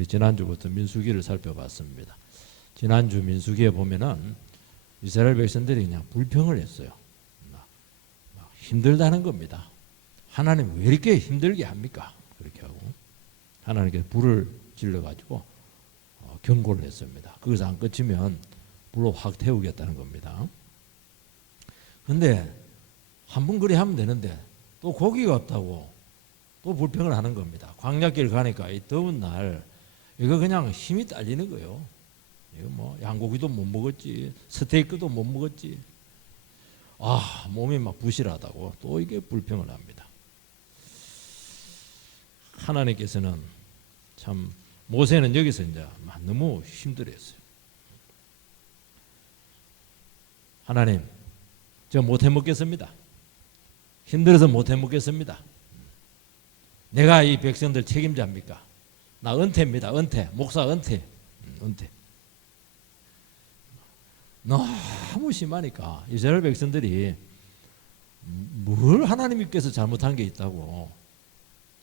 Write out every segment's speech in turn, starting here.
우리 지난주부터 민수기를 살펴봤습니다. 지난주 민수기에 보면은 이스라엘 백성들이 그냥 불평을 했어요. 막 힘들다는 겁니다. 하나님 왜 이렇게 힘들게 합니까? 그렇게 하고 하나님께 불을 질러가지고 경고를 했습니다. 거기서 안 끝이면 불로 확 태우겠다는 겁니다. 근데 한 번 그리 하면 되는데 또 고기가 없다고 또 불평을 하는 겁니다. 광야길 가니까 이 더운 날 이거 그냥 힘이 딸리는 거예요. 이거 뭐 양고기도 못 먹었지, 스테이크도 못 먹었지. 몸이 막 부실하다고 또 이게 불평을 합니다. 하나님께서는 참 모세는 여기서 이제 너무 힘들었어요. 하나님, 저 못 해먹겠습니다. 힘들어서 못 해먹겠습니다. 내가 이 백성들 책임자입니까? 나 은퇴입니다. 은퇴. 목사 은퇴. 은퇴. 너무 심하니까 이스라엘 백성들이 뭘 하나님께서 잘못한 게 있다고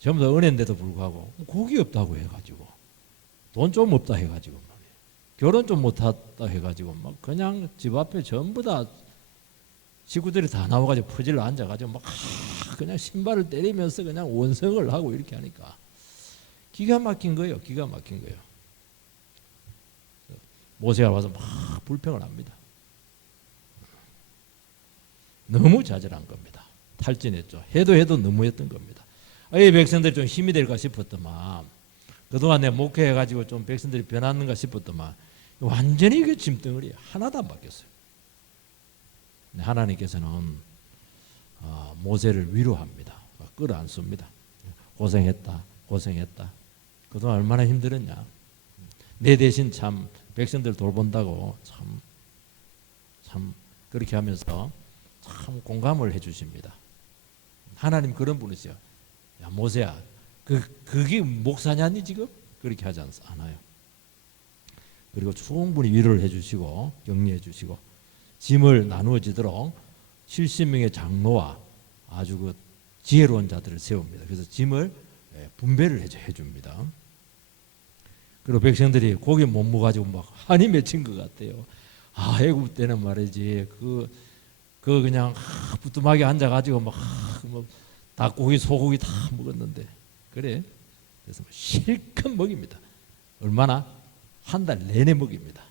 전부 다 은혜인데도 불구하고 고기 없다고 해가지고 돈 좀 없다 해가지고 말이에요. 결혼 좀 못했다 해가지고 막 그냥 집 앞에 전부 다 식구들이 다 나와가지고 퍼질러 앉아가지고 막 그냥 신발을 때리면서 그냥 원성을 하고 이렇게 하니까 기가 막힌 거예요. 기가 막힌 거예요. 모세가 와서 막 불평을 합니다. 너무 좌절한 겁니다. 탈진했죠. 해도 너무했던 겁니다. 이 백성들이 좀 힘이 될까 싶었더만 그동안 내가 목회해가지고 좀 백성들이 변하는가 싶었더만 완전히 그 짐덩어리 하나도 안 바뀌었어요. 하나님께서는 모세를 위로합니다. 끌어안습니다. 고생했다. 그동안 얼마나 힘들었냐. 내 대신 참 백성들 돌본다고 참 그렇게 하면서 참 공감을 해주십니다. 하나님 그런 분이세요. 야 모세야, 그게 목사냐니 지금? 그렇게 하지 않아요. 그리고 충분히 위로를 해주시고 격려해 주시고 짐을 나누어지도록 70명의 장로와 아주 그 지혜로운 자들을 세웁니다. 그래서 짐을 분배를 해줍니다. 그리고 백성들이 고기 못 먹어가지고 막 한이 맺힌 것 같아요. 애굽 때는 말이지 그 그냥 부뚜막에 앉아가지고 막 닭고기 소고기 다 먹었는데 그래. 그래서 실컷 먹입니다. 얼마나? 한 달 내내 먹입니다.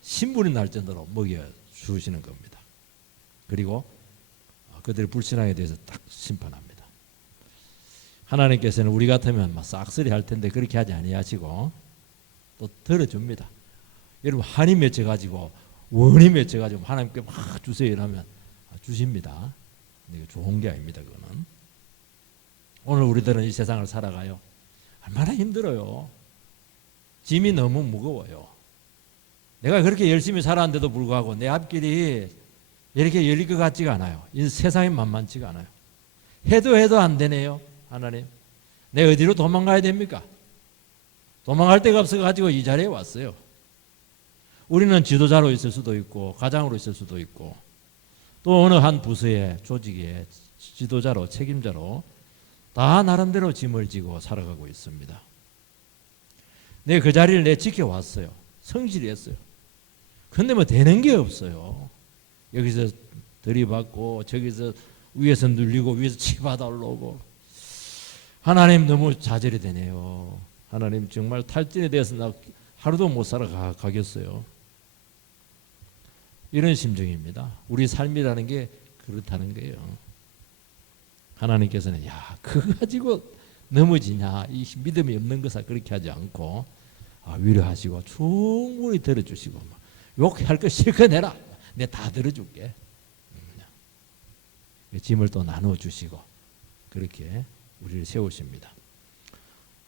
신분이 날 정도로 먹여 주시는 겁니다. 그리고 그들의 불신앙에 대해서 딱 심판합니다. 하나님께서는 우리 같으면 막 싹쓸이 할 텐데 그렇게 하지 아니하시고 또 들어줍니다. 여러분 한이 맺혀가지고 원이 맺혀가지고 하나님께 막 주세요 이러면 주십니다. 근데 이거 좋은 게 아닙니다. 그거는 오늘 우리들은 이 세상을 살아가요. 얼마나 힘들어요. 짐이 너무 무거워요. 내가 그렇게 열심히 살았는데도 불구하고 내 앞길이 이렇게 열릴 것 같지가 않아요. 이 세상이 만만치가 않아요. 해도 안 되네요. 하나님, 내 어디로 도망가야 됩니까? 도망갈 데가 없어가지고 이 자리에 왔어요. 우리는 지도자로 있을 수도 있고 가장으로 있을 수도 있고 또 어느 한 부서의 조직의 지도자로 책임자로 다 나름대로 짐을 지고 살아가고 있습니다. 내 그 자리를 내 지켜왔어요. 성실히 했어요. 근데 뭐 되는 게 없어요. 여기서 들이받고 저기서 위에서 눌리고 위에서 치받아 올라오고 하나님 너무 좌절이 되네요. 하나님 정말 탈진에 대해서 나 하루도 못 살아가겠어요. 이런 심정입니다. 우리 삶이라는 게 그렇다는 거예요. 하나님께서는 그거 가지고 넘어지냐 이 믿음이 없는 것을 그렇게 하지 않고 위로하시고 충분히 들어주시고 욕할 거 실컷 해라. 내가 다 들어줄게. 짐을 또 나눠주시고 그렇게 우리를 세우십니다.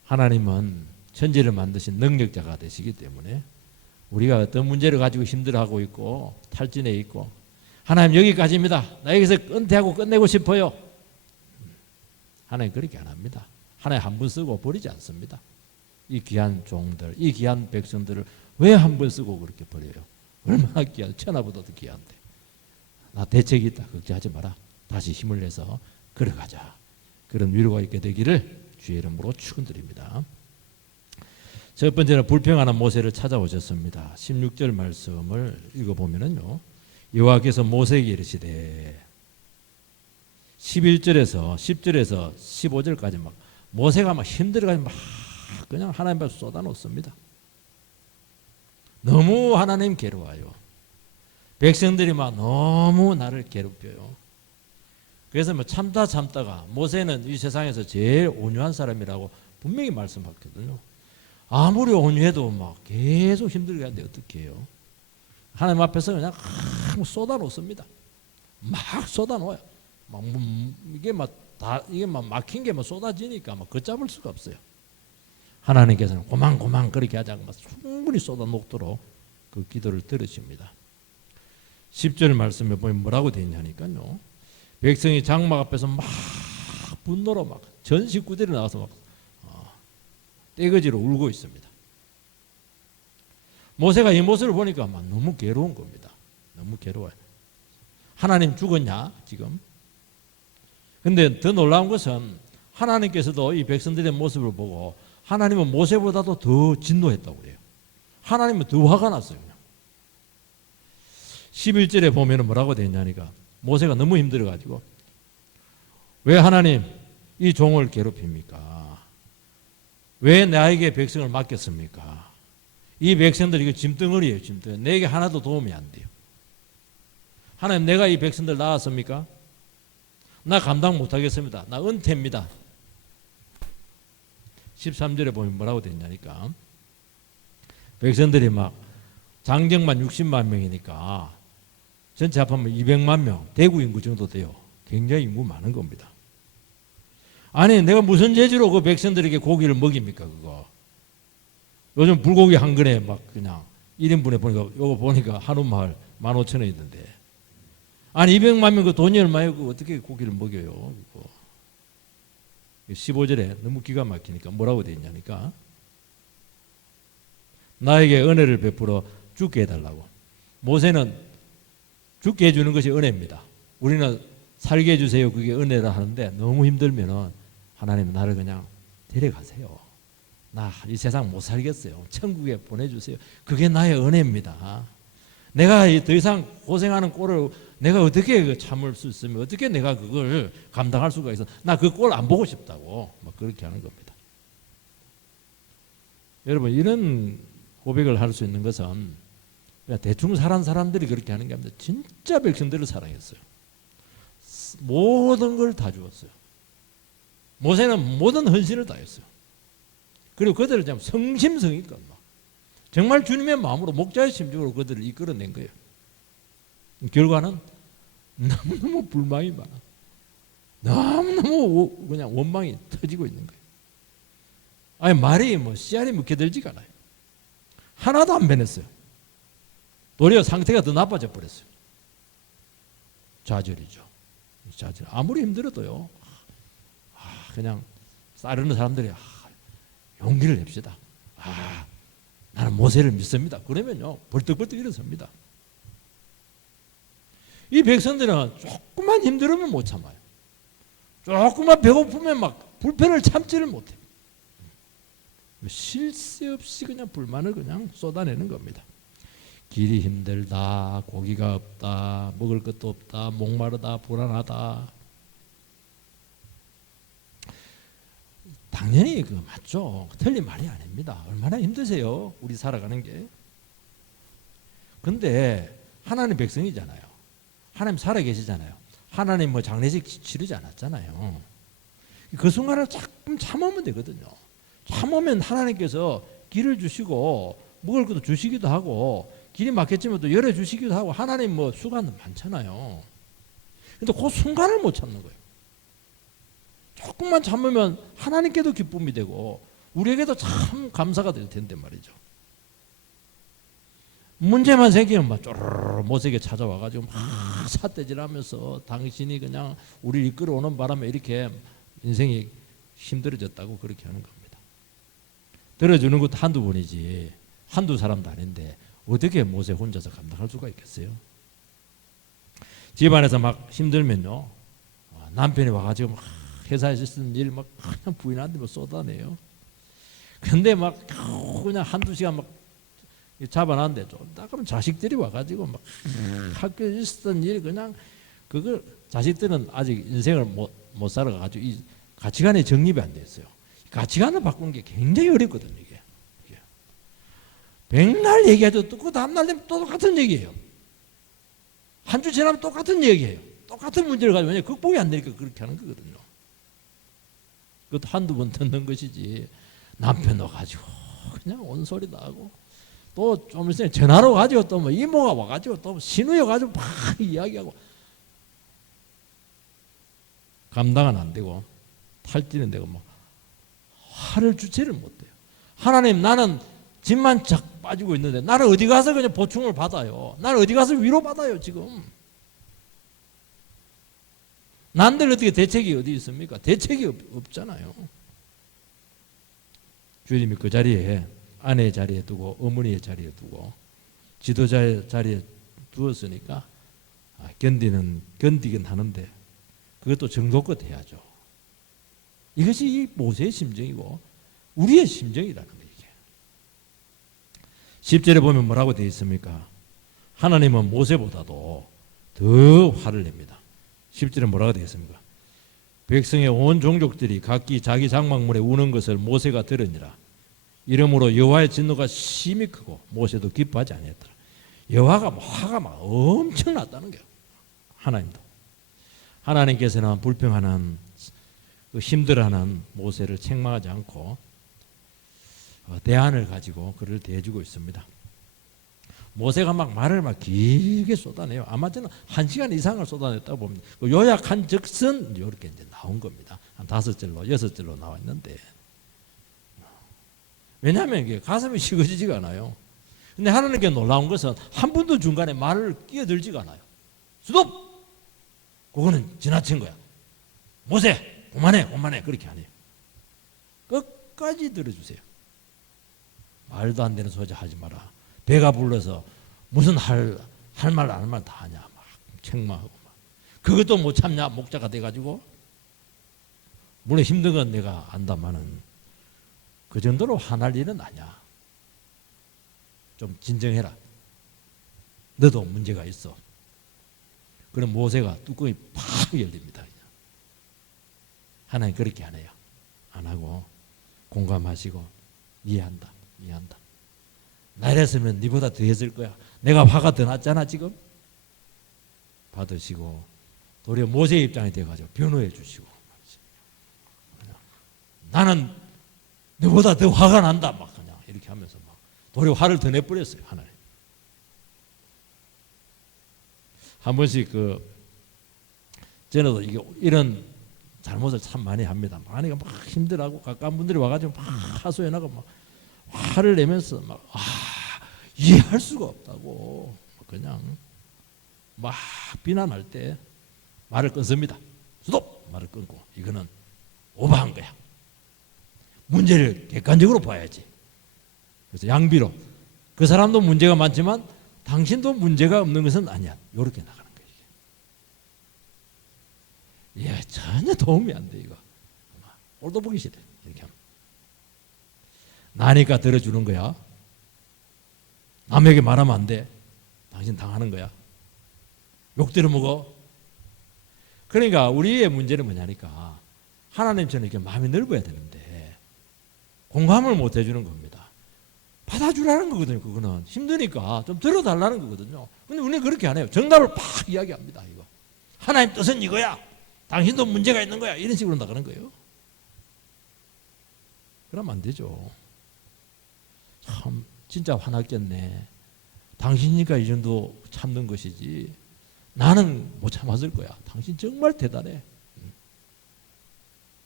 하나님은 천지를 만드신 능력자가 되시기 때문에 우리가 어떤 문제를 가지고 힘들어하고 있고 탈진해 있고 하나님 여기까지입니다. 나 여기서 은퇴하고 끝내고 싶어요. 하나님 그렇게 안 합니다. 하나님 한 번 쓰고 버리지 않습니다. 이 귀한 종들, 이 귀한 백성들을 왜 한 번 쓰고 그렇게 버려요? 얼마나 귀한, 천하보다도 귀한데. 나 대책이 있다. 걱정하지 마라. 다시 힘을 내서 걸어가자. 그런 위로가 있게 되기를 주의 이름으로 축원드립니다. 첫 번째는 불평하는 모세를 찾아오셨습니다. 16절 말씀을 읽어보면요, 여호와께서 모세에게 이르시되 11절에서 10절에서 15절까지 막 모세가 막 힘들어가지고 막 그냥 하나님 앞에 쏟아놓습니다. 너무 하나님 괴로워요. 백성들이 막 너무 나를 괴롭혀요. 그래서 뭐 참다가 모세는 이 세상에서 제일 온유한 사람이라고 분명히 말씀하거든요. 아무리 온유해도 막 계속 힘들게 하는데 어떻게 해요? 하나님 앞에서 그냥 쏟아놓습니다. 막 쏟아놓아요. 막 이게 막 막힌 게 막 쏟아지니까 막 걷잡을 수가 없어요. 하나님께서는 고만 그렇게 하지 않고 충분히 쏟아놓도록 그 기도를 들으십니다. 10절 말씀에 보면 뭐라고 되어 있냐니까요. 백성이 장막 앞에서 막 분노로 막 전 식구들이 나와서 막 떼거지로 울고 있습니다. 모세가 이 모습을 보니까 막 너무 괴로운 겁니다. 너무 괴로워요. 하나님 죽었냐 지금? 근데 더 놀라운 것은 하나님께서도 이 백성들의 모습을 보고 하나님은 모세보다도 더 진노했다고 그래요. 하나님은 더 화가 났어요. 그냥. 11절에 보면 뭐라고 되어 있냐니까 모세가 너무 힘들어가지고 왜 하나님 이 종을 괴롭힙니까? 왜 나에게 백성을 맡겼습니까? 이 백성들 이거 짐덩어리예요. 짐덩어리. 내게 하나도 도움이 안 돼요. 하나님 내가 이 백성들 낳았습니까? 나 감당 못하겠습니다. 나 은퇴입니다. 13절에 보면 뭐라고 됐냐니까 백성들이 막 장정만 60만 명이니까 전체 합하면 200만 명, 대구 인구 정도 돼요. 굉장히 인구 많은 겁니다. 아니 내가 무슨 재주로 그 백성들에게 고기를 먹입니까 그거. 요즘 불고기 한 근에 막 그냥 1인분에 보니까 요거 보니까 한우마을 15,000원이던데 아니 200만 명 그 돈이 얼마예요? 그 어떻게 고기를 먹여요? 그거. 15절에 너무 기가 막히니까 뭐라고 되어 있냐니까 나에게 은혜를 베풀어 죽게 해달라고. 모세는 죽게 해주는 것이 은혜입니다. 우리는 살게 해주세요 그게 은혜라 하는데 너무 힘들면은 하나님 나를 그냥 데려가세요. 나 이 세상 못 살겠어요. 천국에 보내주세요. 그게 나의 은혜입니다. 내가 더 이상 고생하는 꼴을 내가 어떻게 참을 수 있으면 어떻게 내가 그걸 감당할 수가 있어. 나 그 꼴 안 보고 싶다고 막 그렇게 하는 겁니다. 여러분 이런 고백을 할 수 있는 것은 대충 살한 사람들이 그렇게 하는 게 아니라 진짜 백성들을 사랑했어요. 모든 걸 다 주었어요. 모세는 모든 헌신을 다 했어요. 그리고 그들을 참 성심성의껏 정말 주님의 마음으로 목자의 심정으로 그들을 이끌어낸 거예요. 결과는 너무너무 불만이 많아. 너무너무 그냥 원망이 터지고 있는 거예요. 아니 말이 뭐 씨알이 묵혀들지가 않아요. 하나도 안 변했어요. 도리어 상태가 더 나빠져 버렸어요. 좌절이죠. 좌절. 아무리 힘들어도요. 그냥 따르는 사람들이 용기를 냅시다. 나는 모세를 믿습니다. 그러면요 벌떡벌떡 일어섭니다. 이 백성들은 조금만 힘들으면 못 참아요. 조금만 배고프면 막 불편을 참지를 못해요. 쉴 새 없이 그냥 불만을 그냥 쏟아내는 겁니다. 길이 힘들다, 고기가 없다, 먹을 것도 없다, 목마르다, 불안하다. 당연히 그 맞죠. 틀린 말이 아닙니다. 얼마나 힘드세요, 우리 살아가는 게. 근데 하나님 백성이잖아요. 하나님 살아계시잖아요. 하나님 뭐 장례식 치르지 않았잖아요. 그 순간을 조금 참으면 되거든요. 참으면 하나님께서 길을 주시고 먹을 것도 주시기도 하고 길이 막혔지만 또 열어주시기도 하고 하나님 뭐 수고는 많잖아요. 근데 그 순간을 못 참는 거예요. 조금만 참으면 하나님께도 기쁨이 되고 우리에게도 참 감사가 될 텐데 말이죠. 문제만 생기면 막 쪼르르 모세에게 찾아와가지고 막 삿대질하면서 당신이 그냥 우리를 이끌어오는 바람에 이렇게 인생이 힘들어졌다고 그렇게 하는 겁니다. 들어주는 것도 한두 번이지 한두 사람도 아닌데 어떻게 모세 혼자서 감당할 수가 있겠어요? 집안에서 막 힘들면요 남편이 와가지고 막 회사에서 쓰는 일 막 그냥 부인한테 막 쏟아내요. 근데 막 그냥 한두 시간 막 잡아놨는데 좀 그러면 자식들이 와가지고 막 학교에 있었던 일이 그냥 그걸 자식들은 아직 인생을 못 살아가지고 이 가치관이 정립이 안 됐어요. 가치관을 바꾸는 게 굉장히 어렵거든요. 이게 백날 얘기해도 또 다음날 되면 또 똑같은 얘기예요. 한 주 지나면 똑같은 얘기예요. 똑같은 문제를 가지고 왜냐 극복이 안 되니까 그렇게 하는 거거든요. 그것도 한두 번 듣는 것이지 남편 와가지고 그냥 온소리 나고 또 좀 있으면 전화로 가지고 또 뭐 이모가 와가지고 또 신우여 가지고 막 이야기하고 감당은 안 되고 탈지는 되고 뭐 화를 주체를 못해요. 하나님 나는 집만 착 빠지고 있는데 나는 어디 가서 그냥 보충을 받아요. 나는 어디 가서 위로 받아요 지금. 난들 어떻게 대책이 어디 있습니까? 대책이 없잖아요. 주님이 그 자리에 아내의 자리에 두고 어머니의 자리에 두고 지도자의 자리에 두었으니까 견디긴 하는데 그것도 정도껏 해야죠. 이것이 이 모세의 심정이고 우리의 심정이라는 거예요. 10절에 보면 뭐라고 되어 있습니까? 하나님은 모세보다도 더 화를 냅니다. 10절에 뭐라고 되어 있습니까? 백성의 온 종족들이 각기 자기 장막문에 우는 것을 모세가 들으니라. 이러므로 여호와의 진노가 심히 크고 모세도 기뻐하지 아니했더라. 여호와가 화가 막 엄청 났다는 거예요. 하나님도. 하나님께서는 불평하는 힘들어하는 모세를 책망하지 않고 대안을 가지고 그를 대해주고 있습니다. 모세가 막 말을 막 길게 쏟아내요. 아마 저는 1시간 이상을 쏟아냈다고 봅니다. 요약한 즉슨 이렇게 이제 나온 겁니다. 한 5절로 6절로 나와 있는데 왜냐하면 이게 가슴이 식어지지가 않아요. 근데 하나님께 놀라운 것은 한 분도 중간에 말을 끼어들지가 않아요. 스톱! 그거는 지나친 거야. 모세 그만해 그렇게 안 해요. 끝까지 들어주세요. 말도 안 되는 소리 하지 마라. 배가 불러서 무슨 할 말 안 할 말 다 하냐 막 책망하고 막 그것도 못 참냐 목자가 돼가지고 물론 힘든 건 내가 안다마는 그 정도로 화날 일은 아니야. 좀 진정해라. 너도 문제가 있어. 그럼 모세가 뚜껑이 팍 열립니다. 하나님 그렇게 안 해요. 안 하고 공감하시고 이해한다. 나 이랬으면 네보다 더 했을 거야. 내가 화가 더 났잖아 지금. 받으시고 도리어 모세의 입장이 돼가지고 변호해 주시고 나는 너보다 더 화가 난다 막 그냥 이렇게 하면서 막 도리어 화를 더 내버렸어요. 하나님. 한 번씩 저는 이게 이런 잘못을 참 많이 합니다. 많이 막 힘들어하고 가까운 분들이 와가지고 막 하소연하고 막 화를 내면서 막 이해할 수가 없다고 그냥 막 비난할 때 말을 끊습니다. 스톱! 말을 끊고 이거는 오버한 거야. 문제를 객관적으로 봐야지. 그래서 양비로 그 사람도 문제가 많지만 당신도 문제가 없는 것은 아니야. 이렇게 나가는 거예요. 예, 전혀 도움이 안 돼 이거. 꼴도 보기 싫어. 이렇게 하면. 나니까 들어주는 거야. 남에게 말하면 안 돼. 당신 당하는 거야. 욕 들어먹어. 그러니까 우리의 문제는 뭐냐니까 하나님처럼 이렇게 마음이 넓어야 되는데 공감을 못 해주는 겁니다. 받아주라는 거거든요. 그거는 힘드니까 좀 들어달라는 거거든요. 근데 우리는 그렇게 안 해요. 정답을 팍 이야기합니다. 이거 하나님 뜻은 이거야. 당신도 문제가 있는 거야. 이런 식으로 나가는 거예요. 그러면 안 되죠. 참 진짜 화났겠네. 당신이니까 이 정도 참는 것이지 나는 못 참았을 거야. 당신 정말 대단해.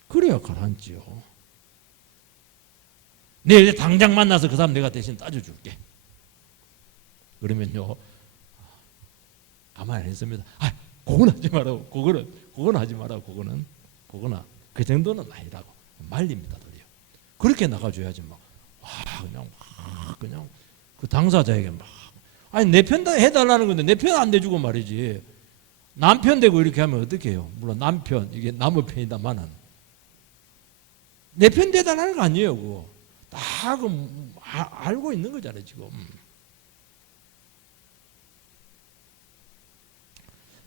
그래야 가라앉지요. 내일 당장 만나서 그 사람 내가 대신 따져줄게. 그러면요 가만히 안 있습니다. 그건 하지 말라고. 그건 하지 말라고. 그거나 그 정도는 아니라고 말립니다. 도리어. 그렇게 나가줘야지 막 그냥 그 당사자에게 막 내 편 다 해달라는 건데 내 편 안 내주고 말이지. 남편 되고 이렇게 하면 어떻게 해요? 물론 남편 이게 남의 편이다마는 내 편 대달라는 거 아니에요. 그거. 다 알고 있는 거잖아요 지금.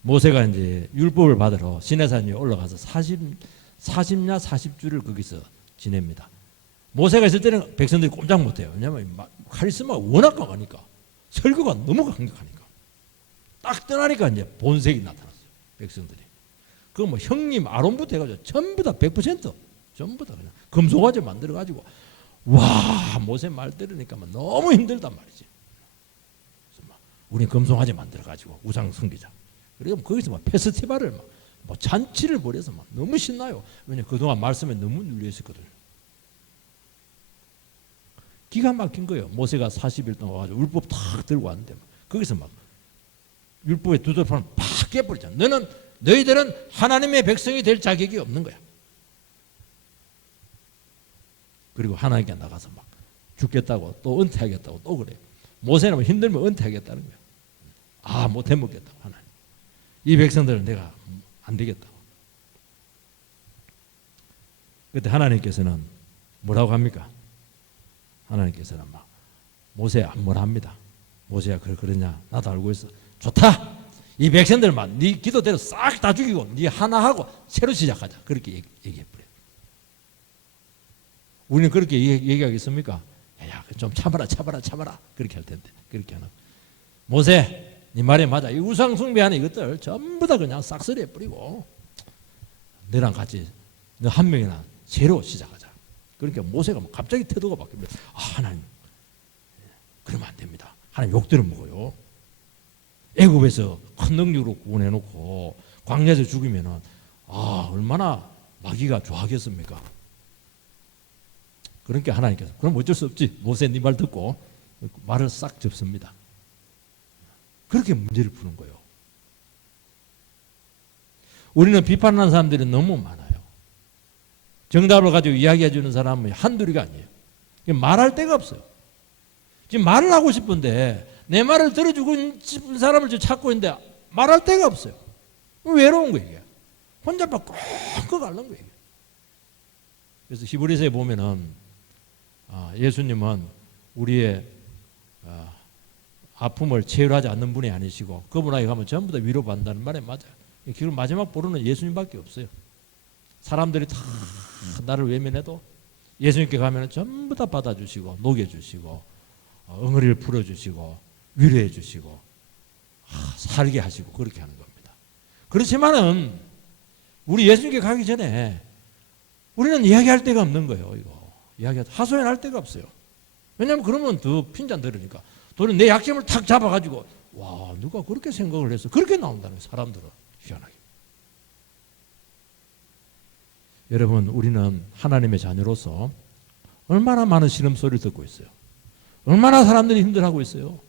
모세가 이제 율법을 받으러 시내산 위에 올라가서 40냐 40주를 거기서 지냅니다. 모세가 있을 때는 백성들이 꼼짝 못해요. 왜냐하면 카리스마가 워낙 강하니까, 설교가 너무 강력하니까. 딱 떠나니까 이제 본색이 나타났어요. 백성들이. 그 뭐 형님 아론부터 해가지고 전부 다 100% 전부 다 그냥 금송아지 만들어가지고, 와 모세 말 들으니까 너무 힘들단 말이지. 그래서 막 우리 금송아지 만들어가지고 우상 섬기자. 그리고 거기서 막 페스티벌을 뭐 잔치를 벌여서 막 너무 신나요. 왜냐 그동안 말씀에 너무 눌려 있었거든요. 기가 막힌 거예요. 모세가 40일 동안 와가지고 율법 탁 들고 왔는데 거기서 막 율법의 두들판을 팍 깨버리잖아. 너희들은 하나님의 백성이 될 자격이 없는 거야. 그리고 하나님께 나가서 막 죽겠다고 또 은퇴하겠다고 또 그래요. 모세는 힘들면 은퇴하겠다는 거야. 아 못해 먹겠다고 하나님. 이 백성들은 내가 안 되겠다고. 그때 하나님께서는 뭐라고 합니까? 하나님께서는 막 모세야 뭐라 합니다. 모세야 그러냐 나도 알고 있어. 좋다. 이 백성들만 네 기도대로 싹 다 죽이고 네 하나 하고 새로 시작하자. 그렇게 얘기해버려요. 우리는 그렇게 얘기하겠습니까? 야, 좀 참아라 그렇게 할 텐데 그렇게 하나. 모세 네 말이 맞아. 이 우상 숭배하는 이것들 전부 다 그냥 싹쓸이해 버리고 너랑 같이 너 한 명이나 새로 시작하자. 그러니까 모세가 갑자기 태도가 바뀝니다. 아, 하나님 그러면 안 됩니다. 하나님 욕 들어먹어요. 애굽에서 큰 능력으로 구원해놓고 광야에서 죽이면은 얼마나 마귀가 좋아하겠습니까? 그러니까 하나님께서 그럼 어쩔 수 없지. 모세 네 말 듣고 말을 싹 접습니다. 그렇게 문제를 푸는 거예요. 우리는 비판하는 사람들이 너무 많아요. 정답을 가지고 이야기해 주는 사람은 한둘이가 아니에요. 말할 데가 없어요. 지금 말을 하고 싶은데 내 말을 들어주고 싶은 사람을 찾고 있는데 말할 데가 없어요. 외로운 거예요. 이게. 혼자 막 끙끙 앓는 거예요. 그래서 히브리서에 보면은 예수님은 우리의 아픔을 체휼하지 않는 분이 아니시고 그분에게 가면 전부 다 위로받는다는 말에 맞아요. 결국 마지막 보루는 예수님밖에 없어요. 사람들이 다 나를 외면해도 예수님께 가면 전부 다 받아주시고 녹여주시고 엉어리를 풀어주시고 위로해주시고 살게 하시고 그렇게 하는 겁니다. 그렇지만은 우리 예수님께 가기 전에 우리는 이야기할 데가 없는 거예요. 이거 하소연할 데가 없어요. 왜냐하면 그러면 더 핀잔 들으니까 또는 내 약점을 탁 잡아가지고 와 누가 그렇게 생각을 해서 그렇게 나온다는 거예요. 사람들은 희한하게. 여러분 우리는 하나님의 자녀로서 얼마나 많은 신음소리를 듣고 있어요. 얼마나 사람들이 힘들어하고 있어요.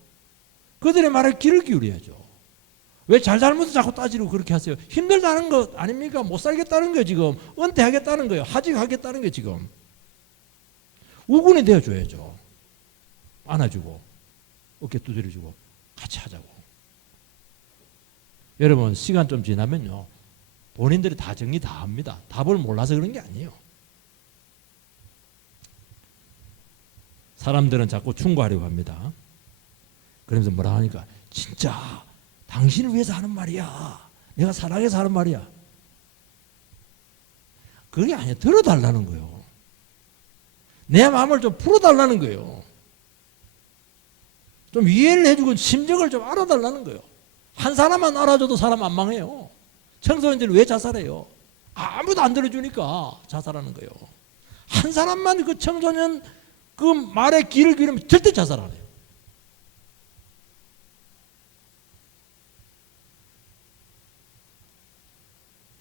그들의 말에 귀를 기울여야죠. 왜 잘잘못을 자꾸 따지고 그렇게 하세요? 힘들다는 것 아닙니까? 못 살겠다는 거예요 지금. 은퇴하겠다는 거예요. 하직하겠다는 게 지금. 우군이 되어줘야죠. 안아주고 어깨 두드려주고 같이 하자고. 여러분 시간 좀 지나면요 본인들이 다 정리 다 합니다. 답을 몰라서 그런 게 아니에요. 사람들은 자꾸 충고하려고 합니다. 그러면서 뭐라 하니까 진짜 당신을 위해서 하는 말이야. 내가 사랑해서 하는 말이야. 그게 아니야. 들어달라는 거예요. 내 마음을 좀 풀어달라는 거예요. 좀 이해를 해주고 심정을 좀 알아달라는 거예요. 한 사람만 알아줘도 사람 안 망해요. 청소년들이 왜 자살해요? 아무도 안 들어주니까 자살하는 거예요. 한 사람만 그 청소년 그 말에 귀를 기울이면 절대 자살 안 해요.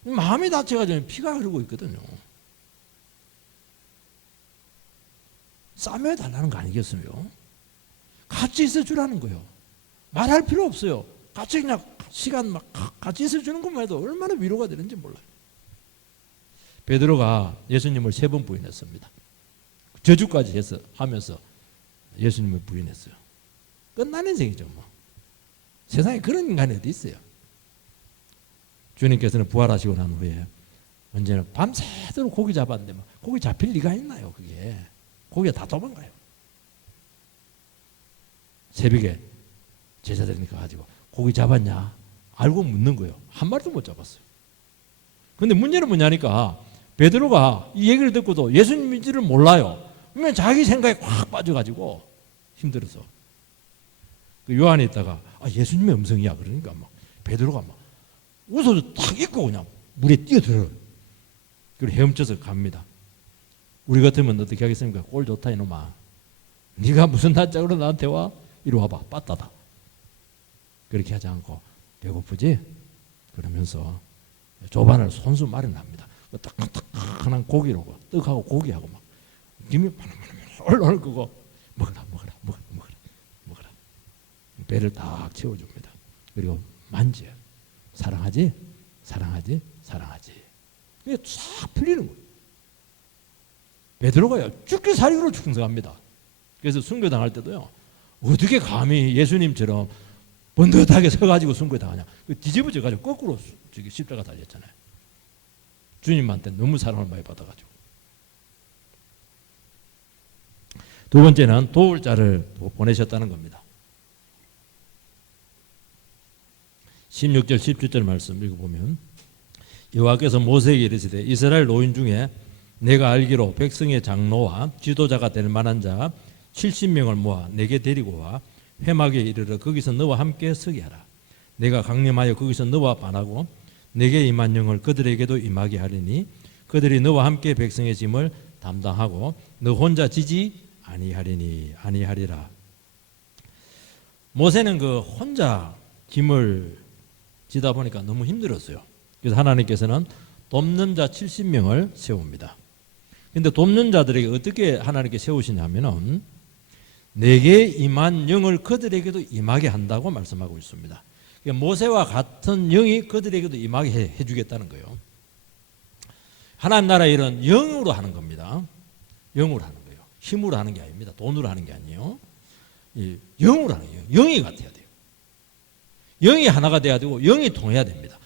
마음이 다쳐가지고 피가 흐르고 있거든요. 싸매어 달라는 거 아니겠어요? 같이 있어 주라는 거예요. 말할 필요 없어요. 같이 그냥 시간 막 같이 있어 주는 것만 해도 얼마나 위로가 되는지 몰라요. 베드로가 예수님을 3번 부인했습니다. 저주까지 해서 하면서 예수님을 부인했어요. 끝난 인생이죠 뭐. 세상에 그런 인간이 어디 있어요. 주님께서는 부활하시고 난 후에 언제나 밤새도록 고기 잡았는데 고기 잡힐 리가 있나요 그게. 고기가 다 도망가요. 새벽에 제자들이 가가지고 고기 잡았냐? 알고 묻는 거예요. 한 마리도 못 잡았어요. 근데 문제는 뭐냐니까 베드로가 이 얘기를 듣고도 예수님인지를 몰라요. 그러면 자기 생각에 확 빠져가지고 힘들어서 그 요한에 있다가 예수님의 음성이야 그러니까 막 베드로가 막 웃어서 탁 입고 그냥 물에 뛰어들어요. 그리고 헤엄쳐서 갑니다. 우리 같으면 어떻게 하겠습니까? 꼴 좋다 이놈아. 네가 무슨 낯짝으로 나한테 와? 이리 와봐. 빠따다. 그렇게 하지 않고 배고프지? 그러면서 조반을 손수 마련합니다. 따끈따끈한 고기로 떡하고 고기하고 막 김이 얼얼 끄고 먹어라. 배를 딱 채워줍니다. 그리고 만져요. 사랑하지? 이게 싹 풀리는 거예요. 베드로가요 죽기 살기로 충성합니다. 그래서 순교당할 때도요 어떻게 감히 예수님처럼 번듯하게 서가지고 순교당하냐. 뒤집어져가지고 거꾸로 십자가 달렸잖아요. 주님한테 너무 사랑을 많이 받아가지고. 두 번째는 도울 자를 보내셨다는 겁니다. 16절 17절 말씀 읽어보면 여호와께서 모세에게 이르시되 이스라엘 노인 중에 내가 알기로 백성의 장로와 지도자가 될 만한 자 70명을 모아 내게 데리고 와 회막에 이르러 거기서 너와 함께 서게 하라. 내가 강림하여 거기서 너와 반하고 내게 임한 영을 그들에게도 임하게 하리니 그들이 너와 함께 백성의 짐을 담당하고 너 혼자 지지 아니하리라. 모세는 그 혼자 짐을 지다 보니까 너무 힘들었어요. 그래서 하나님께서는 돕는 자 70명을 세웁니다. 근데 돕는 자들에게 어떻게 하나님께 세우시냐면은 내게 임한 영을 그들에게도 임하게 한다고 말씀하고 있습니다. 그러니까 모세와 같은 영이 그들에게도 임하게 해주겠다는 거예요. 하나님 나라의 일은 영으로 하는 겁니다. 영으로 하는 거예요. 힘으로 하는 게 아닙니다. 돈으로 하는 게 아니에요. 영으로 하는 거예요. 영이 같아야 돼요. 영이 하나가 돼야 되고 영이 통해야 됩니다.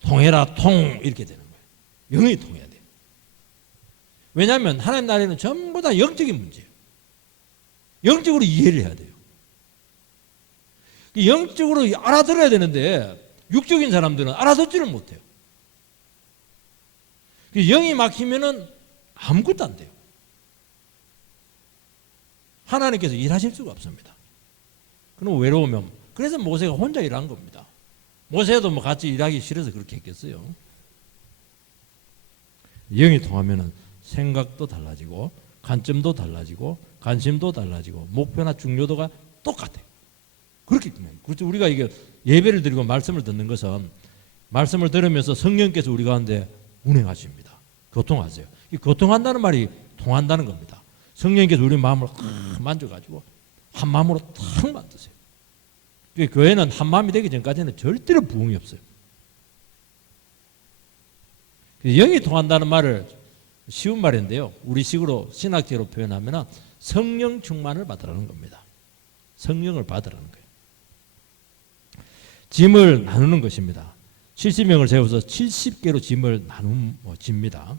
통해라 통 이렇게 되는 거예요. 영이 통해야 돼요. 왜냐하면 하나님 나라에는 전부 다 영적인 문제예요. 영적으로 이해를 해야 돼요. 영적으로 알아들어야 되는데 육적인 사람들은 알아듣지를 못해요. 영이 막히면은 아무것도 안 돼요. 하나님께서 일하실 수가 없습니다. 그럼 외로우면 그래서 모세가 혼자 일한 겁니다. 모세도 뭐 같이 일하기 싫어서 그렇게 했겠어요. 영이 통하면은 생각도 달라지고 관점도 달라지고 관심도 달라지고 목표나 중요도가 똑같아요. 그렇기 때문에 그렇죠. 우리가 이게 예배를 드리고 말씀을 듣는 것은 말씀을 들으면서 성령께서 우리 가운데 운행하십니다. 교통하세요. 이 교통한다는 말이 통한다는 겁니다. 성령께서 우리 마음을 만져가지고 한 마음으로 탁 만드세요. 교회는 한 마음이 되기 전까지는 절대로 부흥이 없어요. 영이 통한다는 말을 쉬운 말인데요. 우리식으로 신학적으로 표현하면 성령 충만을 받으라는 겁니다. 성령을 받으라는 거예요. 짐을 나누는 것입니다. 70명을 세워서 70개로 짐을 집니다.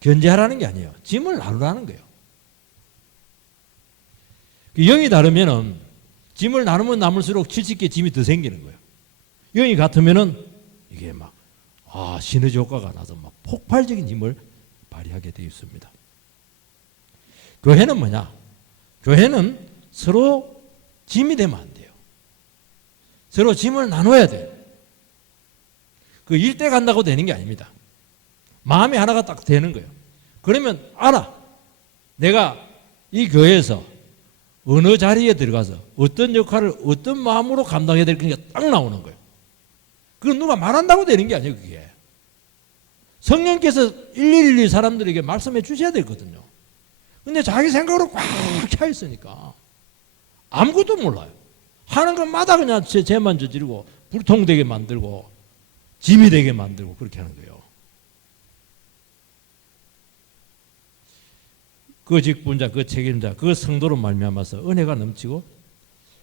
견제하라는 게 아니에요. 짐을 나누라는 거예요. 영이 다르면은 짐을 나누면 나눌수록 70개 짐이 더 생기는 거예요. 영이 같으면은 이게 막 시너지 효과가 나서 막 폭발적인 힘을 발휘하게 되어 있습니다. 교회는 뭐냐? 교회는 서로 짐이 되면 안 돼요. 서로 짐을 나눠야 돼요. 그 일대 간다고 되는 게 아닙니다. 마음이 하나가 딱 되는 거예요. 그러면 알아. 내가 이 교회에서 어느 자리에 들어가서 어떤 역할을 어떤 마음으로 감당해야 될 건가 딱 나오는 거예요. 그건 누가 말한다고 되는 게 아니에요. 그게 성령께서 일일이 사람들에게 말씀해 주셔야 되거든요. 근데 자기 생각으로 꽉 차 있으니까 아무것도 몰라요. 하는 것마다 그냥 죄만 저지르고 불통되게 만들고 짐이 되게 만들고 그렇게 하는 거예요. 그 직분자, 그 책임자, 그 성도로 말미암아서 은혜가 넘치고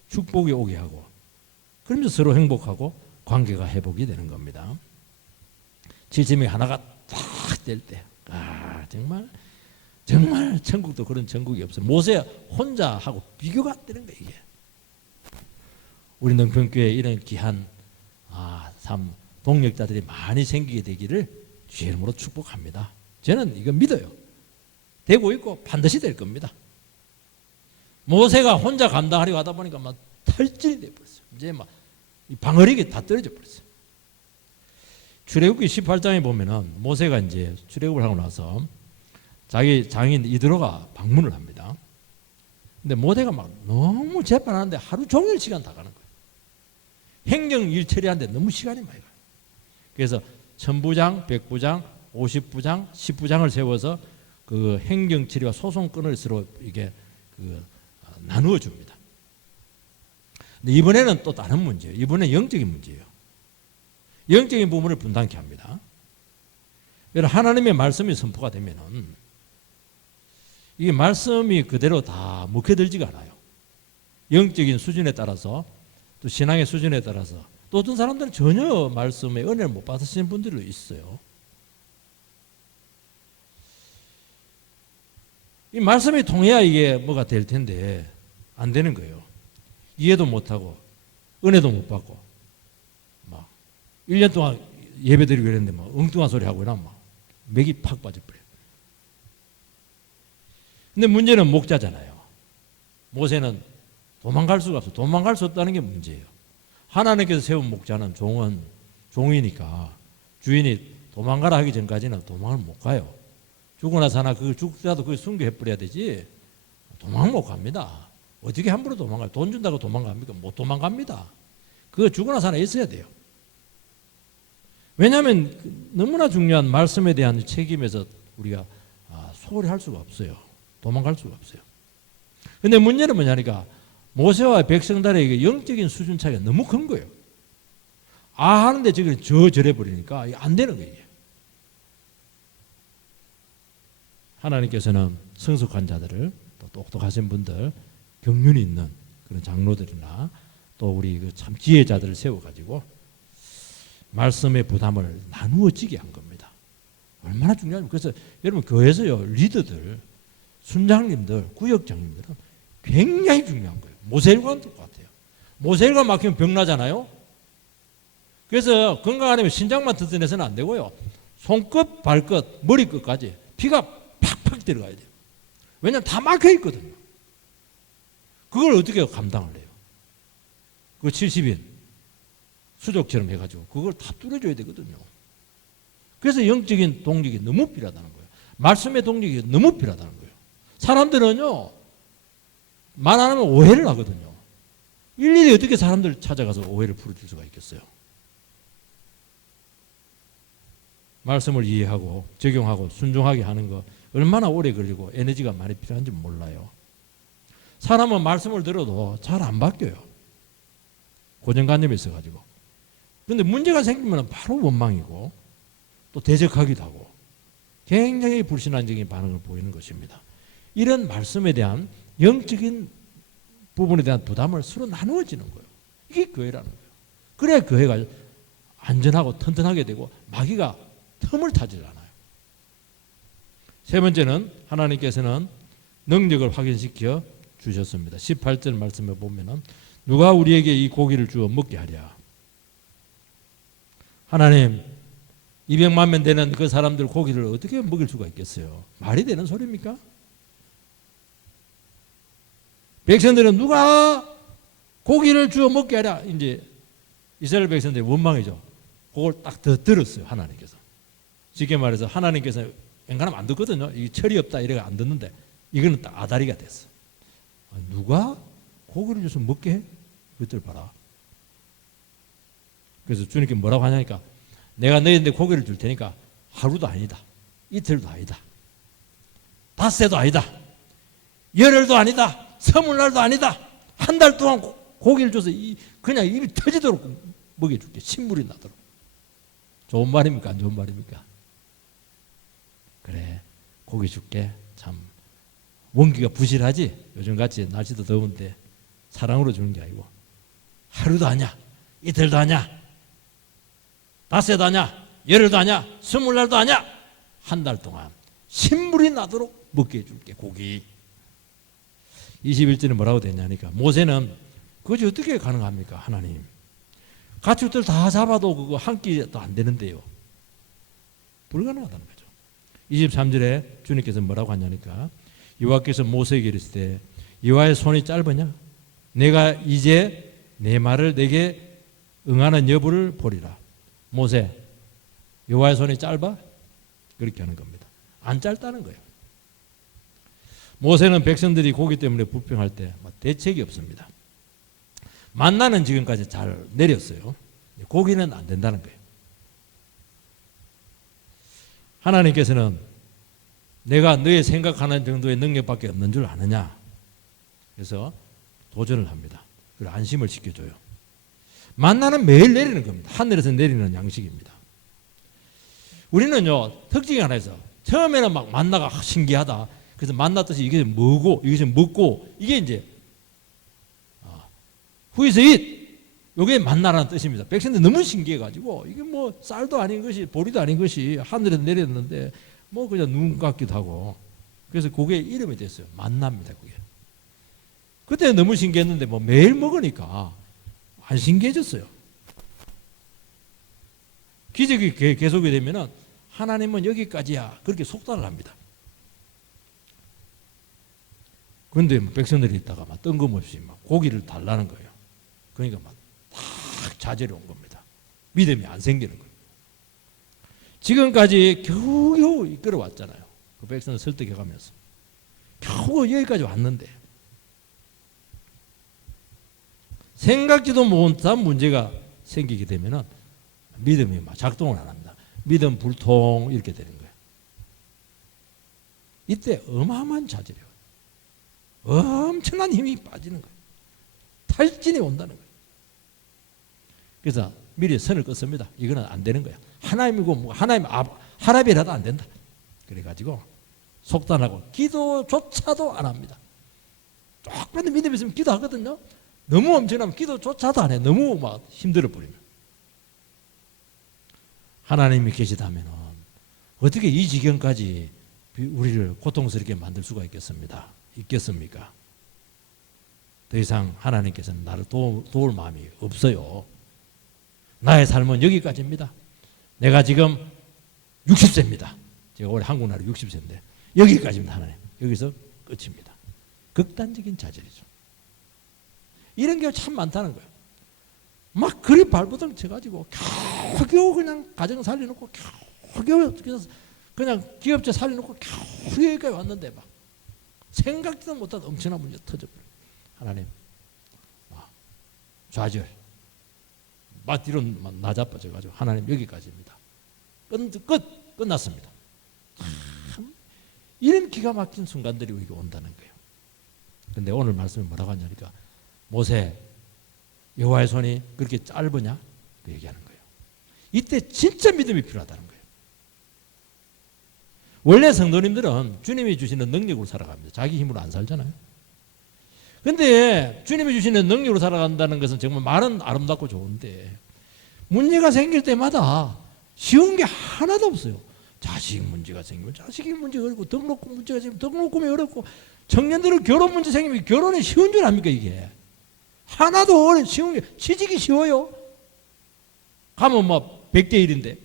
축복이 오게 하고 그러면서 서로 행복하고 관계가 회복이 되는 겁니다. 70명이 하나가 딱 될 때, 정말 정말 천국도 그런 천국이 없어요. 모세 혼자하고 비교가 안 되는 거예요. 이게. 우리 능평교회에 이런 귀한 참 동력자들이 많이 생기게 되기를 주의 이름으로 축복합니다. 저는 이거 믿어요. 되고 있고 반드시 될 겁니다. 모세가 혼자 감당하려고 하다 보니까 막 탈진이 돼버렸어요. 이제 막 방어력이 다 떨어져 버렸어요. 출애굽기 18장에 보면은 모세가 이제 출애굽을 하고 나서 자기 장인 이드로가 방문을 합니다. 근데 모세가 막 너무 재판하는데 하루 종일 시간 다 가는 거예요. 행정 일 처리하는데 너무 시간이 많이 가요. 그래서 1000부장, 100부장, 50부장, 10부장을 세워서 그 행정 처리와 소송권을 서로 이게 나누어 줍니다. 근데 이번에는 또 다른 문제예요. 이번엔 영적인 문제예요. 영적인 부분을 분담케 합니다. 하나님의 말씀이 선포가 되면은 이 말씀이 그대로 다 먹혀들지가 않아요. 영적인 수준에 따라서 또 신앙의 수준에 따라서 또 어떤 사람들은 전혀 말씀의 은혜를 못 받으시는 분들도 있어요. 이 말씀이 통해야 이게 뭐가 될 텐데 안 되는 거예요. 이해도 못하고 은혜도 못 받고 막 1년 동안 예배드리고 이랬는데 막 엉뚱한 소리 하고 이러면 막 맥이 팍 빠져버려요. 근데 문제는 목자잖아요. 모세는 도망갈 수가 없어. 도망갈 수 없다는 게 문제예요. 하나님께서 세운 목자는 종이니까 주인이 도망가라 하기 전까지는 도망을 못 가요. 죽거나 사나 그걸 죽더라도 그걸 순교해버려야 되지 도망을 못 갑니다. 어떻게 함부로 도망가요? 돈 준다고 도망갑니까? 못 도망갑니다. 그거 죽거나 사나 있어야 돼요. 왜냐하면 너무나 중요한 말씀에 대한 책임에서 우리가 소홀히 할 수가 없어요. 도망갈 수가 없어요. 근데 문제는 뭐냐니까 모세와 백성들에게 영적인 수준 차이가 너무 큰 거예요. 하는데 저걸 저래버리니까 안 되는 거예요. 하나님께서는 성숙한 자들을 또 똑똑하신 분들 경륜이 있는 그런 장로들이나 또 우리 참 지혜자들을 세워가지고 말씀의 부담을 나누어지게 한 겁니다. 얼마나 중요하냐면 그래서 여러분 교회에서요 리더들 순장님들 구역장님들은 굉장히 중요한 거예요. 모세일과는 똑같아요. 모세일과 막히면 병나잖아요. 그래서 건강하려면 신장만 튼튼해서는 안 되고요. 손끝, 발끝, 머리끝까지 피가 팍팍 들어가야 돼요. 왜냐하면 다 막혀 있거든요. 그걸 어떻게 감당을 해요? 그 70인 수족처럼 해가지고 그걸 다 뚫어줘야 되거든요. 그래서 영적인 동력이 너무 필요하다는 거예요. 말씀의 동력이 너무 필요하다는 거예요. 사람들은요 말 안 하면 오해를 하거든요. 일일이 어떻게 사람들 찾아가서 오해를 풀어줄 수가 있겠어요? 말씀을 이해하고 적용하고 순종하게 하는 거 얼마나 오래 걸리고 에너지가 많이 필요한지 몰라요. 사람은 말씀을 들어도 잘 안 바뀌어요. 고정관념이 있어가지고. 그런데 문제가 생기면 바로 원망이고 또 대적하기도 하고 굉장히 불신앙적인 반응을 보이는 것입니다. 이런 말씀에 대한 영적인 부분에 대한 부담을 서로 나누어지는 거예요. 이게 교회라는 거예요. 그래야 교회가 안전하고 튼튼하게 되고 마귀가 틈을 타질 않아요. 세 번째는 하나님께서는 능력을 확인시켜 주셨습니다. 18절 말씀에 보면은 누가 우리에게 이 고기를 주어 먹게 하랴. 하나님 200만 명 되는 그 사람들 고기를 어떻게 먹일 수가 있겠어요? 말이 되는 소리입니까? 백성들은 누가 고기를 주어 먹게 하랴. 이제 이스라엘 백성들이 원망이죠. 그걸 딱 더 들었어요. 하나님께서. 쉽게 말해서 하나님께서 앵간하면 안 듣거든요. 이 철이 없다 이래가 안 듣는데 이거는 딱 아다리가 됐어. 누가 고기를 줘서 먹게 해? 그것들 봐라. 그래서 주님께 뭐라고 하냐니까 내가 너희한테 고기를 줄 테니까 하루도 아니다. 이틀도 아니다. 닷새도 아니다. 열흘도 아니다. 서물날도 아니다. 한 달 동안 고기를 줘서 그냥 입이 터지도록 먹여줄게. 신물이 나도록. 좋은 말입니까? 안 좋은 말입니까? 그래 고기 줄게. 참 원기가 부실하지. 요즘같이 날씨도 더운데 사랑으로 주는 게 아니고 하루도 아니야. 이틀도 아니야. 닷새도 아니야. 열흘도 아니야. 스물날도 아니야. 한 달 동안 신물이 나도록 먹게 해줄게. 고기. 21절에 뭐라고 되냐니까 모세는 그것이 어떻게 가능합니까? 하나님 가축들 다 잡아도 그거 한 끼도 안 되는데요. 불가능하다는 거죠. 23절에 주님께서 뭐라고 하냐니까 여호와께서 모세에게 이르시되 여호와의 손이 짧으냐? 내가 이제 내 말을 내게 응하는 여부를 보리라. 모세, 여호와의 손이 짧아? 그렇게 하는 겁니다. 안 짧다는 거예요. 모세는 백성들이 고기 때문에 불평할 때 대책이 없습니다. 만나는 지금까지 잘 내렸어요. 고기는 안 된다는 거예요. 하나님께서는 내가 너의 생각하는 정도의 능력밖에 없는 줄 아느냐? 그래서 도전을 합니다. 그리고 안심을 시켜줘요. 만나는 매일 내리는 겁니다. 하늘에서 내리는 양식입니다. 우리는요 특징이 하나 있어. 처음에는 막 만나가 신기하다. 그래서 만나 뜻이 이게 뭐고 이게 먹고 이게 이제 후에서 잇 이게 만나라는 뜻입니다. 백성들 너무 신기해가지고 이게 뭐 쌀도 아닌 것이 보리도 아닌 것이 하늘에서 내렸는데 뭐 그냥 눈 같기도 하고 그래서 그게 이름이 됐어요. 만납니다. 그게. 그때 너무 신기했는데 뭐 매일 먹으니까 안 신기해졌어요. 기적이 계속이 되면은 하나님은 여기까지야 그렇게 속단을 합니다. 그런데 백성들이 있다가 막 뜬금없이 막 고기를 달라는 거예요. 그러니까 막 딱 좌절이 온 겁니다. 믿음이 안 생기는 거예요. 지금까지 겨우겨우 이끌어왔잖아요. 그 백성을 설득해가면서 겨우 여기까지 왔는데 생각지도 못한 문제가 생기게 되면은 믿음이 막 작동을 안 합니다. 믿음 불통 이렇게 되는 거예요. 이때 어마어마한 자질이에요. 엄청난 힘이 빠지는 거예요. 탈진이 온다는 거예요. 그래서 미리 선을 껐습니다. 이거는 안 되는 거야. 하나님이고 뭐 하나님 하나님이라도 안 된다. 그래가지고 속단하고 기도조차도 안 합니다. 조금만 믿음이 있으면 기도하거든요. 너무 엄청나면 기도조차도 안 해. 너무 막 힘들어 버리면. 하나님이 계시다면 어떻게 이 지경까지 우리를 고통스럽게 만들 수가 있겠습니까? 더 이상 하나님께서는 나를 도울 마음이 없어요. 나의 삶은 여기까지입니다. 내가 지금 60세입니다. 제가 올해 한국 나라 60세인데 여기까지입니다. 하나님. 여기서 끝입니다. 극단적인 자질이죠. 이런 게 참 많다는 거예요. 막 그리 발버둥 쳐가지고 겨우 그냥 가정 살려놓고 겨우 그냥 기업체 살려놓고 겨우 여기까지 왔는데 막 생각지도 못한 엄청난 문제 터져버려요. 하나님 좌절 막 뒤로 나자빠져가지고 하나님 여기까지입니다. 끝났습니다. 참 이런 기가 막힌 순간들이 우리가 온다는 거예요. 그런데 오늘 말씀이 뭐라고 하냐니까 모세 여호와의 손이 그렇게 짧으냐? 그 얘기하는 거예요. 이때 진짜 믿음이 필요하다는 거예요. 원래 성도님들은 주님이 주시는 능력으로 살아갑니다. 자기 힘으로 안 살잖아요. 그런데 주님이 주시는 능력으로 살아간다는 것은 정말 말은 아름답고 좋은데 문제가 생길 때마다 쉬운 게 하나도 없어요. 자식 문제가 생기면 자식이 문제가 어렵고 등록금 문제가 생기면 등록금이 어렵고 청년들은 결혼 문제 생기면 결혼이 쉬운 줄 압니까 이게. 하나도 쉬운 게 취직이 쉬워요. 가면 뭐 100대 1인데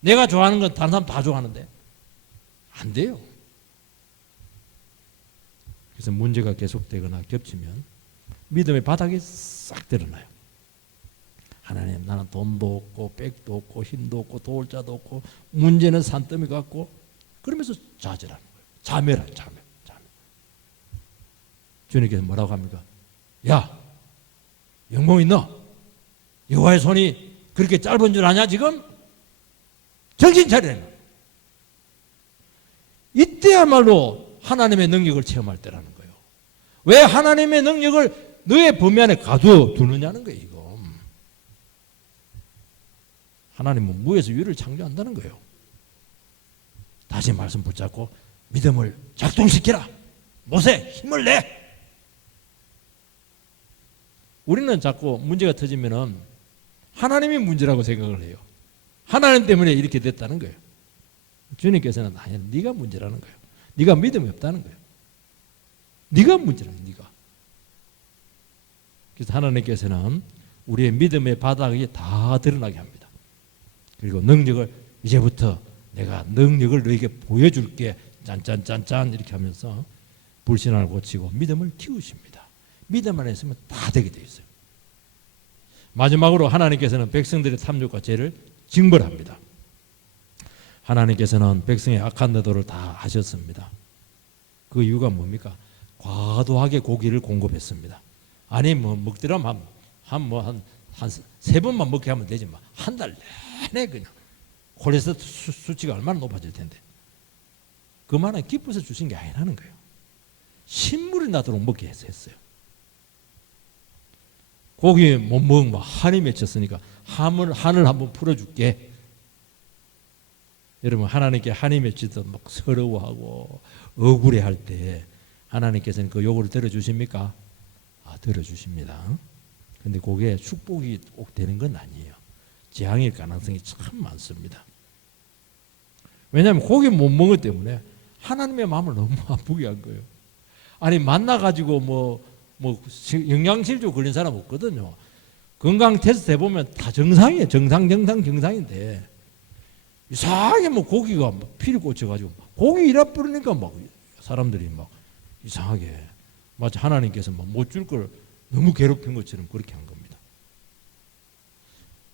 내가 좋아하는 건 다른 사람 다 좋아하는데 안 돼요. 그래서 문제가 계속되거나 겹치면 믿음의 바닥이 싹 드러나요. 하나님 나는 돈도 없고 백도 없고 힘도 없고 도울 자도 없고 문제는 산더미 같고 그러면서 좌절하는 거예요. 자멸. 주님께서 뭐라고 합니까? 야 영몽 있나? 여호와의 손이 그렇게 짧은 줄 아냐 지금? 정신 차리라. 이때야말로 하나님의 능력을 체험할 때라는 거예요. 왜 하나님의 능력을 너의 범위 안에 가두느냐는 거예요. 이거. 하나님은 무에서 유를 창조한다는 거예요. 다시 말씀 붙잡고 믿음을 작동시키라. 모세 힘을 내. 우리는 자꾸 문제가 터지면은 하나님이 문제라고 생각을 해요. 하나님 때문에 이렇게 됐다는 거예요. 주님께서는 아니, 네가 문제라는 거예요. 네가 믿음이 없다는 거예요. 네가 문제라는 거예요. 네가. 그래서 하나님께서는 우리의 믿음의 바닥이 다 드러나게 합니다. 그리고 능력을 이제부터 내가 능력을 너에게 보여줄게. 짠짠짠짠 이렇게 하면서 불신앙을 고치고 믿음을 키우십니다. 믿음 안에 있으면 다 되게 되어 있어요. 마지막으로 하나님께서는 백성들의 탐욕과 죄를 징벌합니다. 하나님께서는 백성의 악한 의도를 다 하셨습니다. 그 이유가 뭡니까? 과도하게 고기를 공급했습니다. 아니 뭐 먹더라면 한 3번만 먹게 하면 되지 뭐 한 달 내내 그냥 콜레스테롤 수치가 얼마나 높아질 텐데 그만한 기뻐서 주신 게 아니라는 거예요. 신물이 나도록 먹게 해서 했어요. 고기 못 먹으면 한이 맺혔으니까 한을 한번 풀어줄게. 여러분 하나님께 한이 맺히던 막 서러워하고 억울해할 때 하나님께서는 그 요구를 들어주십니까? 들어주십니다. 근데 그게 축복이 꼭 되는 건 아니에요. 재앙일 가능성이 참 많습니다. 왜냐하면 고기 못 먹을 때문에 하나님의 마음을 너무 아프게 한 거예요. 아니 만나가지고 뭐 영양실조 걸린 사람 없거든요. 건강 테스트 해보면 다 정상이에요. 정상인데 이상하게 뭐 고기가 피를 꽂혀가지고 고기 이라 뿌리니까 막 사람들이 막 이상하게 마치 하나님께서 못 줄 걸 너무 괴롭힌 것처럼 그렇게 한 겁니다.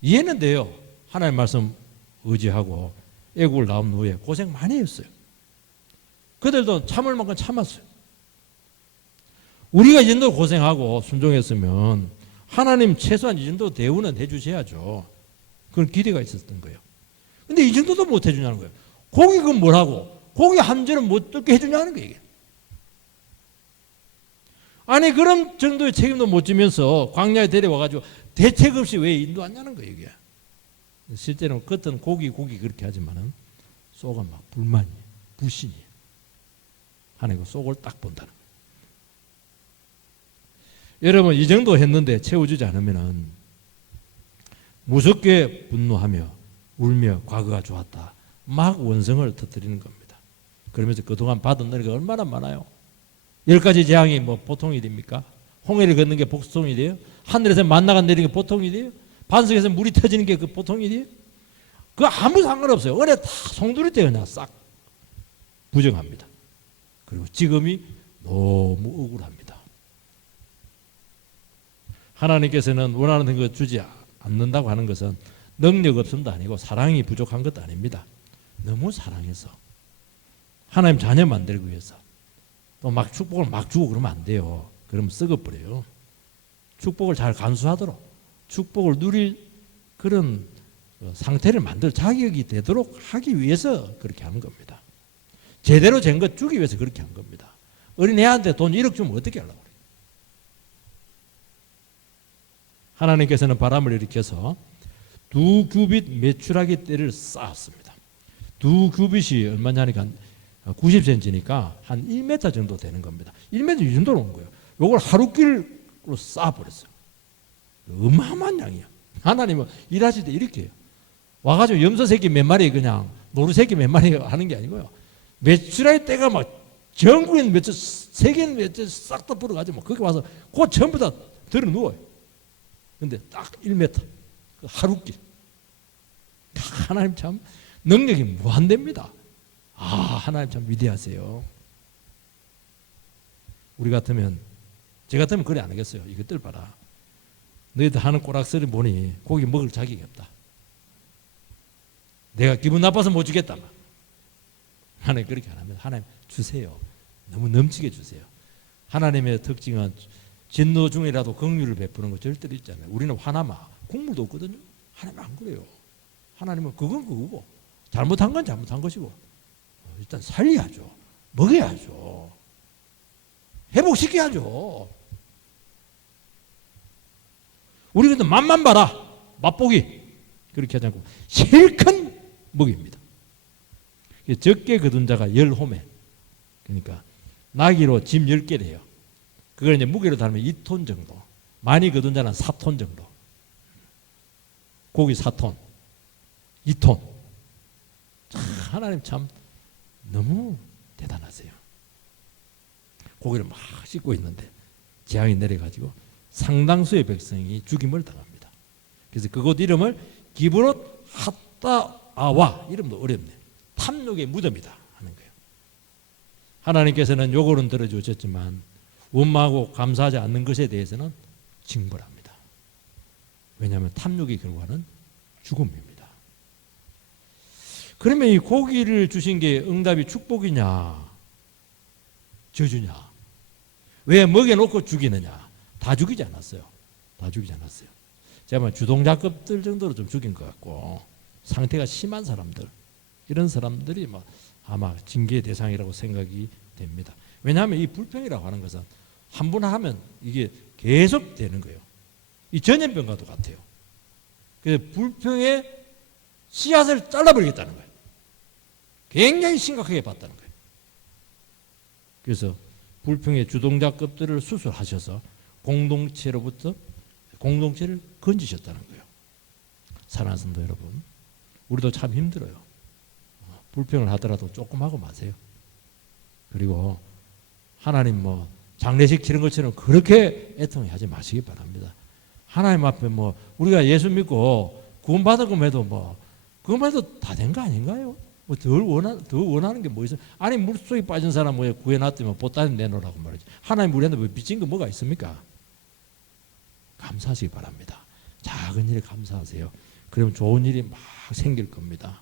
이해는 돼요. 하나님 말씀 의지하고 애국을 나온 후에 고생 많이 했어요. 그들도 참을 만큼 참았어요. 우리가 이 정도 고생하고 순종했으면 하나님 최소한 이 정도 대우는 해주셔야죠. 그런 기대가 있었던 거예요. 근데 이 정도도 못 해주냐는 거예요. 고기 그건 뭐라고? 고기 한 절은 못 뜯게 해주냐는 거예요. 이게. 아니 그런 정도의 책임도 못 지면서 광야에 데려와가지고 대책 없이 왜 인도하냐는 거예요. 이게. 실제로는 겉은 고기 그렇게 하지만은 속은 막 불만이에요. 불신이에요. 하나님 그 속을 딱 본다는 거예요. 여러분 이 정도 했는데 채워주지 않으면은 무섭게 분노하며 울며 과거가 좋았다. 막 원성을 터뜨리는 겁니다. 그러면서 그동안 받은 은혜가 얼마나 많아요. 10가지 재앙이 뭐 보통이 됩니까? 홍해를 걷는 게 보통이 돼요? 하늘에서 만나가 내리는 게 보통이 돼요? 반석에서 물이 터지는 게 그 보통이 돼요? 그거 아무 상관없어요. 은혜 다 송두리 때 그냥 싹 부정합니다. 그리고 지금이 너무 억울합니다. 하나님께서는 원하는 것 주지 않는다고 하는 것은 능력 없음도 아니고 사랑이 부족한 것도 아닙니다. 너무 사랑해서 하나님 자녀 만들기 위해서 또 막 축복을 막 주고 그러면 안 돼요. 그러면 썩어버려요. 축복을 잘 간수하도록 축복을 누릴 그런 상태를 만들 자격이 되도록 하기 위해서 그렇게 하는 겁니다. 제대로 된 것 주기 위해서 그렇게 한 겁니다. 어린애한테 돈 1억 주면 어떻게 하려고 그래요? 하나님께서는 바람을 일으켜서 2규빗 메추라기 떼를 쌓았습니다. 2규빗이 얼마냐니까 90cm니까 한 1m 정도 되는 겁니다. 1m 이 정도로 온 거예요. 이걸 하루길로 쌓아버렸어요. 어마어마한 양이야. 하나님은 일하실 때 이렇게 해요. 와가지고 염소 새끼 몇 마리 그냥 노루 새끼 몇 마리 하는 게 아니고요. 메추라기 떼가 막 전국에 있는 메추 세계 있는 메추 싹 다 불어가지고 거기 와서 그 전부 다 들어 누워요. 근데 딱 1m 그 하루길. 하나님 참 능력이 무한됩니다. 하나님 참 위대하세요. 우리 같으면 제 같으면 그래 안 하겠어요. 이것들 봐라. 너희들 하는 꼬락서리 보니 고기 먹을 자격이 없다. 내가 기분 나빠서 못 주겠다. 하나님 그렇게 안 합니다. 하나님 주세요. 너무 넘치게 주세요. 하나님의 특징은 진노 중이라도 긍휼을 베푸는 거 절대로 있잖아요. 우리는 화나면 국물도 없거든요. 하나님 안 그래요. 하나님은 그건 그거고 잘못한 건 잘못한 것이고 일단 살려야죠. 먹여야죠. 회복시켜야죠. 우리 근데 맛만 봐라. 맛보기. 그렇게 하지 않고 실컷 먹입니다. 적게 거둔 자가 10호매. 그러니까 나기로 짐 10개래요. 그걸 이제 무게로 달면 2톤 정도. 많이 거둔 자는 4톤 정도. 고기 4톤. 2톤. 하나님 참 너무 대단하세요. 고기를 막 씻고 있는데 재앙이 내려가지고 상당수의 백성이 죽임을 당합니다. 그래서 그곳 이름을 기브롯 핫다아와, 이름도 어렵네요. 탐욕의 무덤이다 하는 거예요. 하나님께서는 요구는 들어주셨지만 원망하고 감사하지 않는 것에 대해서는 징벌합니다. 왜냐하면 탐욕의 결과는 죽음입니다. 그러면 이 고기를 주신 게 응답이 축복이냐 저주냐, 왜 먹여놓고 죽이느냐? 다 죽이지 않았어요. 다 죽이지 않았어요. 제가 주동자급들 정도로 좀 죽인 것 같고, 상태가 심한 사람들, 이런 사람들이 아마 징계의 대상이라고 생각이 됩니다. 왜냐하면 이 불평이라고 하는 것은 한 번 하면 이게 계속 되는 거예요. 이 전염병과도 같아요. 그래서 불평의 씨앗을 잘라버리겠다는 거예요. 굉장히 심각하게 봤다는 거예요. 그래서 불평의 주동자급들을 수술하셔서 공동체로부터 공동체를 건지셨다는 거예요. 사랑하는 성도 여러분, 우리도 참 힘들어요. 불평을 하더라도 조금 하고 마세요. 그리고 하나님 장례식 치른 것처럼 그렇게 애통하지 마시기 바랍니다. 하나님 앞에 우리가 예수 믿고 구원받은 것만 해도 다 된 거 아닌가요? 더 원하는 게 뭐 있어요? 아니, 물속에 빠진 사람 구해놨더니 보따리 내놓으라고 말이지. 하나님 우리한테 빚진 거 뭐가 있습니까? 감사하시기 바랍니다. 작은 일에 감사하세요. 그러면 좋은 일이 막 생길 겁니다.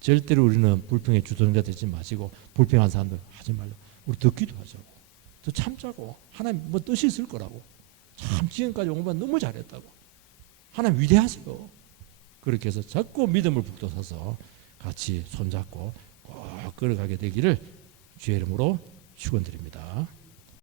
절대로 우리는 불평의 주동자 되지 마시고, 불평한 사람들 하지 말고, 우리 더 기도하자고, 더 참자고, 하나님 뜻이 있을 거라고. 참 지금까지 온 건 너무 잘했다고. 하나님 위대하세요. 그렇게 해서 자꾸 믿음을 북돋아서 같이 손잡고 꼭 걸어가게 되기를 주의 이름으로 축원드립니다.